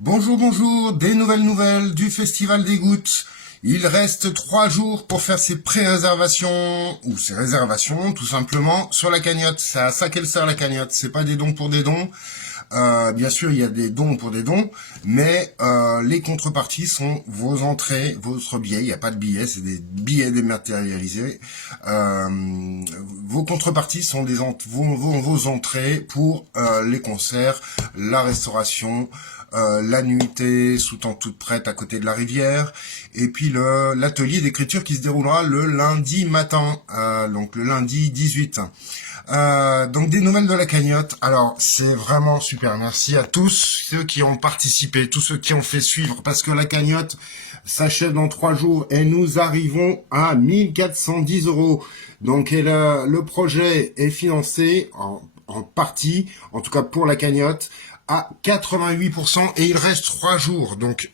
Bonjour, bonjour, des nouvelles du Festival des Gouttes. Il reste 3 jours pour faire ses pré-réservations, ou ses réservations, tout simplement, sur la cagnotte. C'est à ça qu'elle sert la cagnotte, c'est pas des dons pour des dons. Bien sûr, il y a des dons pour des dons, mais les contreparties sont vos entrées, votre billet. Il n'y a pas de billets, c'est des billets dématérialisés. Vos contreparties sont vos entrées pour les concerts, la restauration, la nuitée sous tente toute prête à côté de la rivière, et puis l'atelier d'écriture qui se déroulera le lundi matin, donc le lundi 18. Donc des nouvelles de la cagnotte. Alors c'est vraiment super. Merci à tous ceux qui ont participé, tous ceux qui ont fait suivre, parce que la cagnotte s'achève dans 3 jours et nous arrivons à 1410 euros. Donc le projet est financé en partie, en tout cas pour la cagnotte, à 88%, et il reste 3 jours. Donc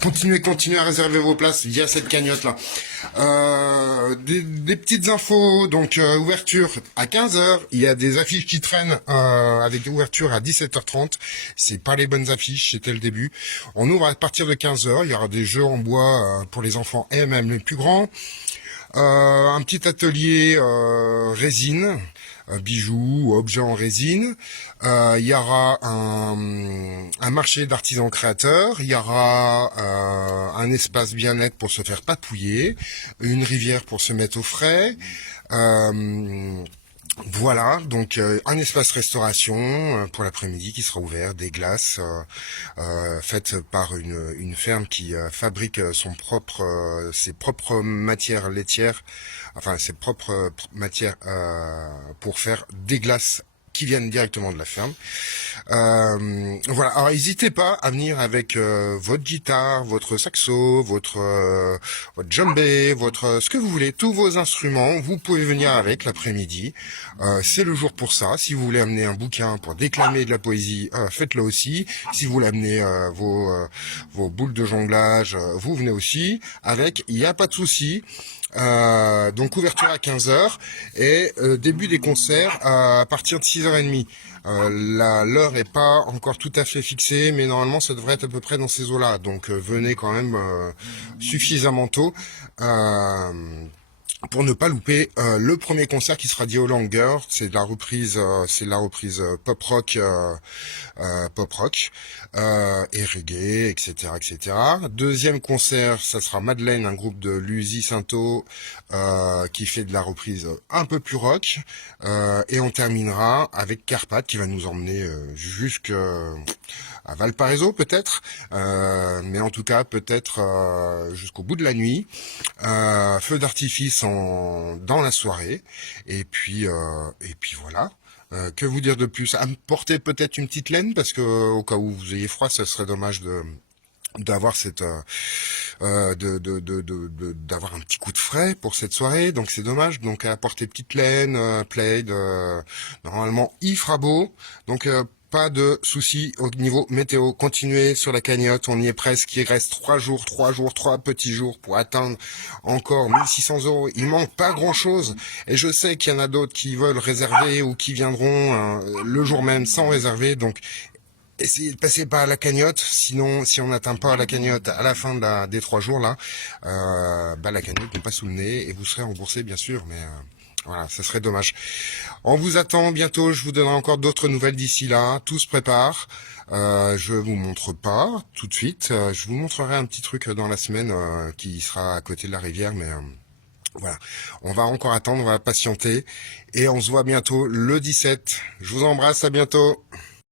continuez à réserver vos places via cette cagnotte là. Des petites infos, donc ouverture à 15h, il y a des affiches qui traînent avec ouverture à 17h30, c'est pas les bonnes affiches, c'était le début. On ouvre à partir de 15h, il y aura des jeux en bois pour les enfants et même les plus grands. Un petit atelier résine, bijoux, objets en résine. Il y aura un marché d'artisans créateurs. Il y aura un espace bien-être pour se faire papouiller, une rivière pour se mettre au frais. Voilà, donc un espace restauration pour l'après-midi qui sera ouvert, des glaces faites par une ferme qui fabrique ses propres matières laitières, enfin ses propres matières pour faire des glaces qui viennent directement de la ferme. Voilà, alors n'hésitez pas à venir avec votre guitare, votre saxo, votre djembé, ce que vous voulez, tous vos instruments, vous pouvez venir avec l'après-midi. C'est le jour pour ça. Si vous voulez amener un bouquin pour déclamer de la poésie, faites-le aussi. Si vous voulez amener vos boules de jonglage, vous venez aussi avec, il n'y a pas de souci. Donc ouverture à 15h et début des concerts à partir de 6h30. L'heure est pas encore tout à fait fixée, mais normalement ça devrait être à peu près dans ces eaux-là. Donc venez quand même suffisamment tôt. Pour ne pas louper le premier concert qui sera dit au Langer, c'est la reprise pop rock et reggae, etc., etc. Deuxième concert, ça sera Madeleine, un groupe de Lucy Sainto qui fait de la reprise un peu plus rock, et on terminera avec Carpath qui va nous emmener jusqu'à Valparaiso peut-être, mais en tout cas peut-être jusqu'au bout de la nuit. Feu d'artifice dans la soirée, et puis voilà. Que vous dire de plus? Apportez peut-être une petite laine parce que au cas où vous ayez froid, ça serait dommage d'avoir d'avoir un petit coup de frais pour cette soirée, donc c'est dommage. Donc apportez petite laine, plaid. Normalement il fera beau, donc pas de soucis au niveau météo. Continuez sur la cagnotte, on y est presque. Il reste 3 jours, 3 petits jours pour atteindre encore 1600 euros. Il manque pas grand chose. Et je sais qu'il y en a d'autres qui veulent réserver ou qui viendront le jour même sans réserver. Donc, essayez de passer par la cagnotte. Sinon, si on n'atteint pas la cagnotte à la fin des 3 jours là, la cagnotte n'est pas sous le nez et vous serez remboursé bien sûr, mais voilà, ça serait dommage. On vous attend bientôt, je vous donnerai encore d'autres nouvelles d'ici là. Tout se prépare. Je vous montre pas tout de suite. Je vous montrerai un petit truc dans la semaine qui sera à côté de la rivière, mais voilà. On va encore attendre, on va patienter. Et on se voit bientôt le 17. Je vous embrasse, à bientôt.